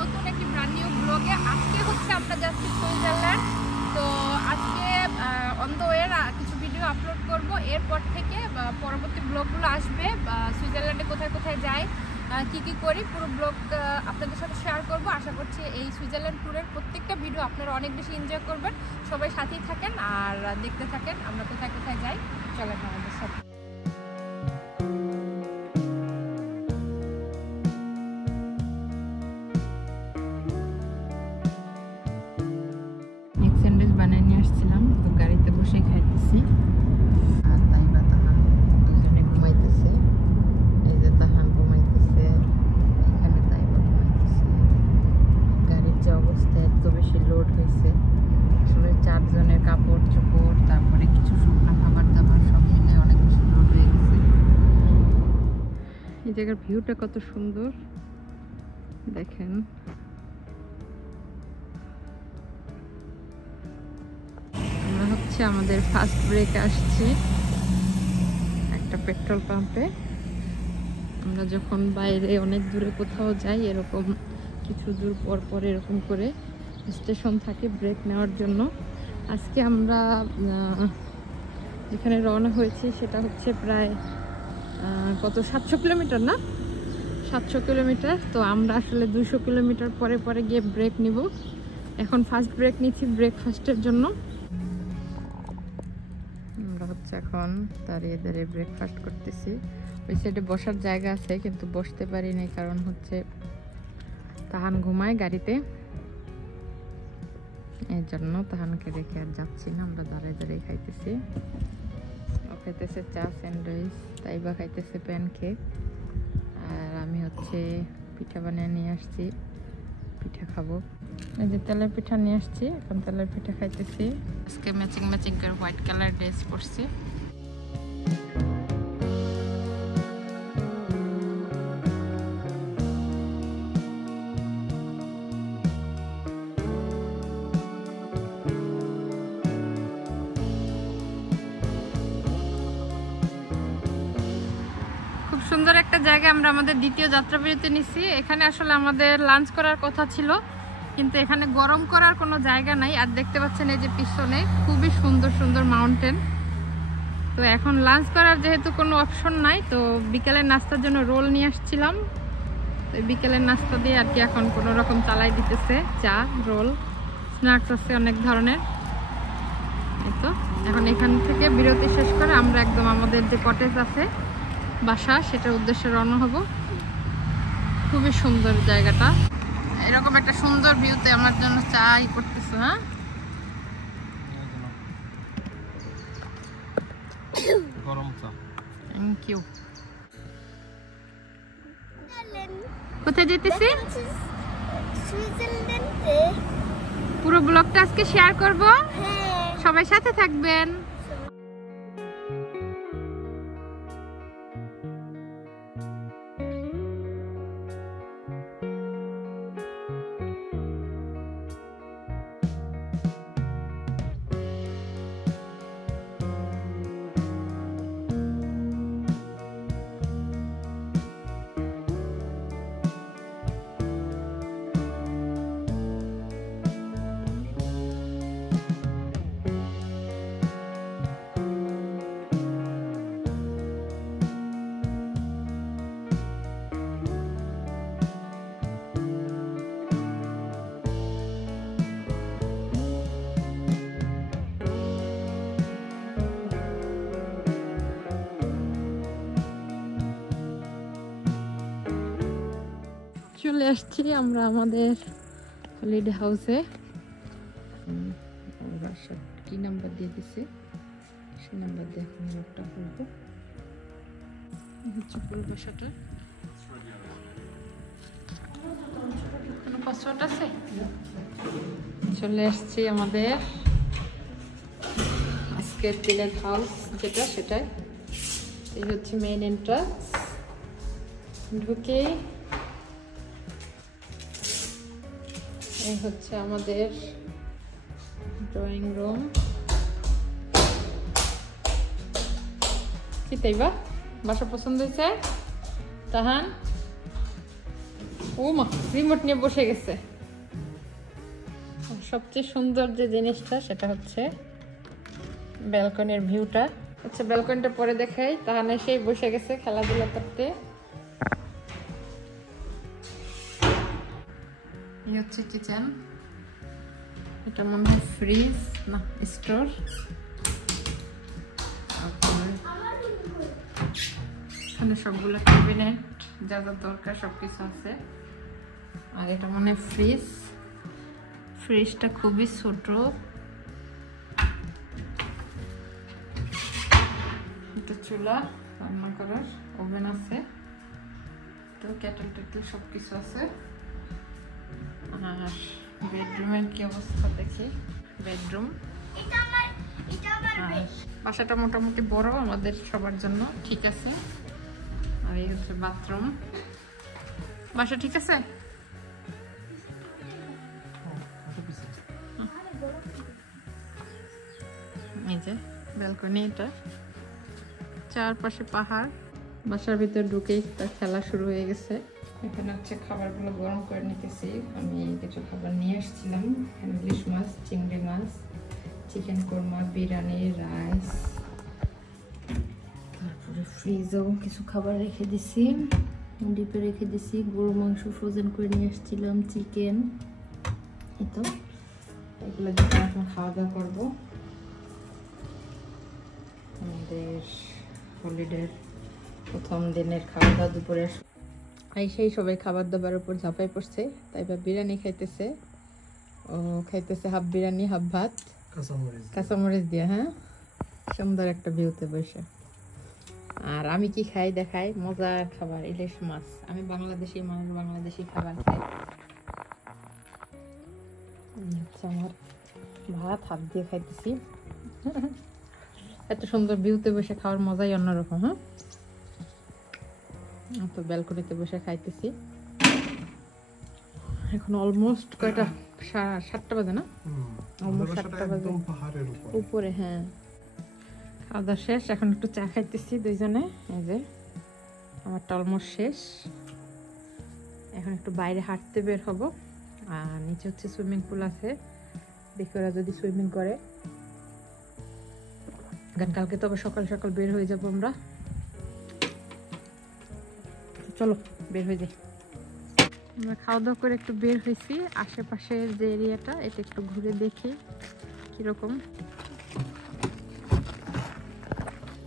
নতুন একটি brand new ব্লগে। আজকে হচ্ছে আমরা যাচ্ছি সুইজারল্যান্ড। তো আজকে অন দ্য ওয়ে কিছু ভিডিও আপলোড করব, এরপর থেকে পরবর্তী ব্লগগুলো আসবে। সুইজারল্যান্ডে কোথায় কোথায় যাই, কি কি করি, পুরো ব্লগ আপনাদের সাথে শেয়ার করব। আশা করছি এই সুইজারল্যান্ড ট্যুরের প্রত্যেকটা ভিডিও আপনারা অনেক বেশি এনজয় করবেন। সবাই সাথেই থাকেন আর দেখতে থাকেন আমরা কোথায় কোথায় যাই। চলেন আমাদের সাথে। স্যান্ডউইচ বানিয়ে নিয়ে আসছিলাম, তো গাড়িতে বসে খাইতেছি। আর তাইবা তাহান দুজনে ঘুমাইতেছে। এই যে তাহান ঘুমাইতেছে, এখানে তাইবা ঘুমাইতেছে। গাড়ির যে অবস্থা, এত বেশি লোড হয়েছে। আসলে 4 জনের কাপড় চোপড়, তারপরে কিছু শুকনো খাবার দাবার সব মিলে অনেক বেশি লোড হয়ে গেছে। এই জায়গার ভিউটা কত সুন্দর দেখেন। হচ্ছে আমাদের ফার্স্ট ব্রেক আসছে একটা পেট্রোল পাম্পে। আমরা যখন বাইরে অনেক দূরে কোথাও যাই, এরকম কিছু দূর পর পর এরকম করে স্টেশন থাকে ব্রেক নেওয়ার জন্য। আজকে আমরা যেখানে রওনা হয়েছি সেটা হচ্ছে প্রায় কত 700 কিলোমিটার না, 700 কিলোমিটার। তো আমরা আসলে 200 কিলোমিটার পরে পরে গিয়ে ব্রেক নিব। এখন ফার্স্ট ব্রেক নিচ্ছি ব্রেকফাস্টের জন্য। আমরা হচ্ছে এখন দাঁড়িয়ে দাঁড়িয়ে ব্রেকফাস্ট করতেছি। ওই সাইডে বসার জায়গা আছে কিন্তু বসতে পারি নাই, কারণ হচ্ছে তাহান ঘুমায় গাড়িতে, এই জন্য তাহানকে রেখে আর যাচ্ছি না। আমরা দাঁড়িয়ে দাঁড়িয়ে খাইতেছি। ও খাইতেছে চা স্যান্ডউইচ, তাইবা খাইতেছে প্যানকেক, আর আমি হচ্ছে পিঠা বানিয়ে নিয়ে আসছি, পিঠা খাবো। এই যে তেলের পিঠা নিয়ে আসছি, এখন তেলের পিঠা খাইতেছি। আজকে ম্যাচিং ম্যাচিং করে হোয়াইট কালার ড্রেস পরছি। খুব সুন্দর একটা জায়গা আমরা আমাদের দ্বিতীয় যাত্রাবিরতি নিছি। এখানে আসলে আমাদের লাঞ্চ করার কথা ছিল, কিন্তু এখানে গরম করার কোনো জায়গা নাই। আর দেখতে পাচ্ছেন এই যে পিছনে খুবই সুন্দর সুন্দর মাউন্টেন। তো এখন লাঞ্চ করার যেহেতু কোনো অপশন নাই, তো বিকেলের নাস্তার জন্য রোল নিয়ে আসছিলাম। তো বিকেলের নাস্তা দিয়ে আর কি এখন কোনো রকম চালাই দিতেছে, চা রোল স্ন্যাক্স আছে অনেক ধরনের। এই তো এখন এখান থেকে বিরতি শেষ করে আমরা একদম আমাদের যে কটেজ আছে বাসা, সেটার উদ্দেশ্যে রওনা হব। খুবই সুন্দর জায়গাটা। এরকম একটা সুন্দর ভিউতে আমার জন্য চাই করতেছো। হ্যাঁ, গরম চা। Thank you. কোথায় যেতেছি? সুইজারল্যান্ডে। পুরো ব্লগটা আজকে শেয়ার করব, সবাই সাথে থাকবেন। চলে আসছি আমরা আমাদের হলিডে হাউসে। কি নাম্বার দিয়ে দিছে, সেই নাম্বার দিয়ে এখন লোকটা করবো। হচ্ছে পুরো বাসাটা। কোনো পাসওয়ার্ড আছে? চলে আসছি আমাদের আজকের দিনের হাউস যেটা, সেটাই। এই হচ্ছে মেইন এন্ট্রান্স। ঢুকে এই হচ্ছে আমাদের ড্রয়িং রুম। কি তাইবা বাসা পছন্দ হয়েছে? তাহান ও মা, রিমোট নিয়ে বসে গেছে। সবচেয়ে সুন্দর যে জিনিসটা সেটা হচ্ছে ব্যালকনির ভিউটা। আচ্ছা, ব্যালকনিটা পরে দেখাই। তাহলে সেই বসে গেছে খেলাধুলা করতে। এই হচ্ছে কিচেন। এটা মনে হয় ফ্রিজ না স্টোর। এখানে সবগুলো ক্যাবিনেট, যা যা দরকার সবকিছু আছে। আর এটা মনে হয় ফ্রিজ। ফ্রিজটা খুবই ছোট। এটা চুলা রান্না করার, ওভেন আছে, তো কেটেল টেটেল সবকিছু আছে। আর বেডরুমের কি অবস্থা দেখি। বেডরুম, বাসাটা মোটামুটি বড় আমাদের সবার জন্য, ঠিক আছে। আর এই হচ্ছে বাথরুম। বাসা ঠিক আছে? এই যে ব্যালকনি, এটা চারপাশে পাহাড়। বাসার ভিতর ঢুকেই তার খেলা শুরু হয়ে গেছে। এখানে হচ্ছে খাবারগুলো গরম করে নিতেছি। আমি কিছু খাবার নিয়ে আসছিলাম। ইলিশ মাছ, চিংড়ি মাছ, চিকেন কোরমা, বিরিয়ানি, রাইস, তারপরে ফ্রিজেও কিছু খাবার রেখে দিছি, ডিপে রেখে দিছি। গরু মাংস ফ্রোজেন করে নিয়ে আসছিলাম, চিকেন। এই তো এগুলো দিয়ে এখন খাওয়া দাওয়া করবো। আমাদের হলিডের প্রথম দিনের খাওয়া দাওয়া দুপুরে সেই সবাই খাবার দাবার উপর ঝাঁপাই পড়ছে। তাই বা বিরিয়ানি খাইতেছে। ও খাইতেছে হাফ বিরিয়ানি হাফ ভাত, কাঁচামরিচ দিয়ে। হ্যাঁ, সুন্দর একটা ভিউতে বসে। আর আমি কি খাই দেখাই, মজার খাবার, ইলিশ মাছ। আমি বাংলাদেশি মানুষ, বাংলাদেশি খাবার খাই। আচ্ছা, আমার ভাত হাত দিয়ে খাইতেছি। এত সুন্দর ভিউতে বসে খাওয়ার মজাই অন্যরকম। হ্যাঁ, তো ব্যালকনিতে বসে খাইতেছি। এখন অলমোস্ট কয়টা, 7টা বাজে না? অলমোস্ট 7টা বাজে উপরে। হ্যাঁ, খাওয়া দাওয়া শেষ। এখন একটু চা খাইতেছি দুইজনে। এই যে আমারটা অলমোস্ট শেষ। এখন একটু বাইরে হাঁটতে বের হব। আর নিচে হচ্ছে সুইমিং পুল আছে, দেখি ওরা যদি সুইমিং করে। কালকে তো আবার সকাল সকাল বের হয়ে যাবো আমরা। চলো বের হয়ে যাই। আমরা খাওয়া দাওয়া করে একটু বের হয়েছি। আশেপাশের যে এরিয়াটা, এটা একটু ঘুরে দেখি কিরকম।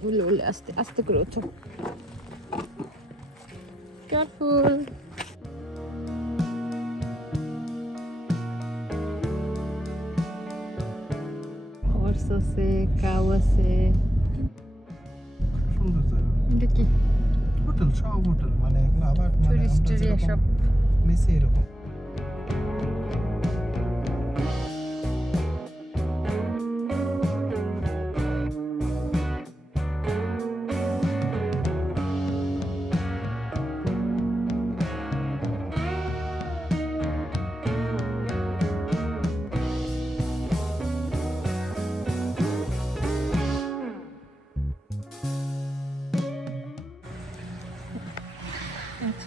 উলে উলে আস্তে আস্তে করে ওঠো, কেয়ারফুল। হর্স আছে, কাউ আছে। সুন্দর জায়গা। এটা কি হোটেল? সব হোটেল, মানে এগুলো আবার টুরিস্ট এরিয়া সব নিচে এরকম।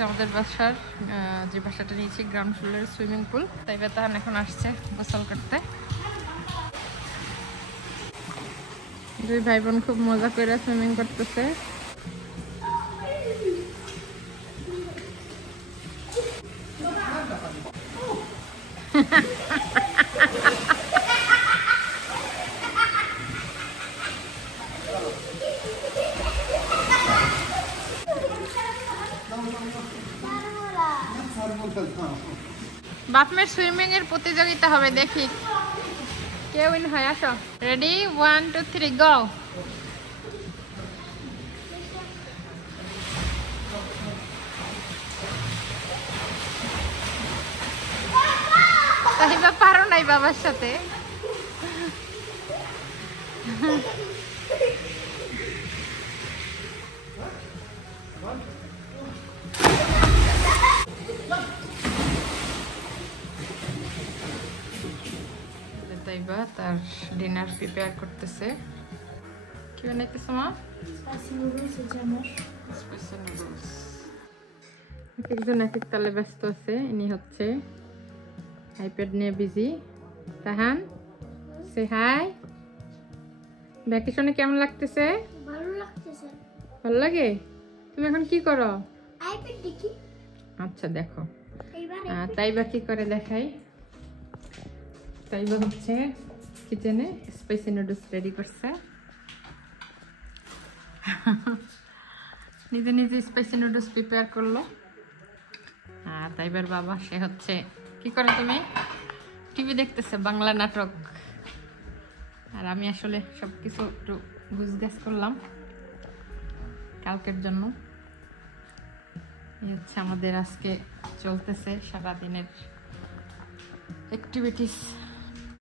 আমাদের বাসার যে বাসাটা নিয়েছি গ্রাউন্ড ফ্লোরের সুইমিং পুল। তাই বেতাহান এখন আসছে গোসল করতে। দুই ভাই বোন খুব মজা করে সুইমিং করতেছে। বাপমের সুইমিং এর প্রতিযোগিতা হবে, দেখি কে উইন হয়। আসো, রেডি, 1 2 3 গো। তাইবা পারো নাই বাবার সাথে। তাইবা তার ডিনার প্রিপেয়ার করতেছে। কি বানাইতেছ মা? Spicy noodles. Special noodles. এক একজন এক এক তালে ব্যস্ত আছে। ইনি হচ্ছে আইপ্যাড নিয়ে বিজি। তাহান সে হাই, ভ্যাকেশনে কেমন লাগতেছে? ভালো লাগতেছে। ভালো লাগে? তুমি এখন কি করো? আইপ্যাড দেখি। আচ্ছা দেখো। এইবার তাইবা কি করে দেখাই। তাইবা হচ্ছে কিচেনে স্পাইসি নুডলস রেডি করছে। নিজে নিজে স্পাইসি নুডলস প্রিপেয়ার করলো। আর তাইবার বাবা সে হচ্ছে কি করে, তুমি টিভি দেখতেছে, বাংলা নাটক। আর আমি আসলে সবকিছু একটু গুছগাছ করলাম কালকের জন্য। এই হচ্ছে আমাদের আজকে চলতেছে সারাদিনের অ্যাক্টিভিটিস।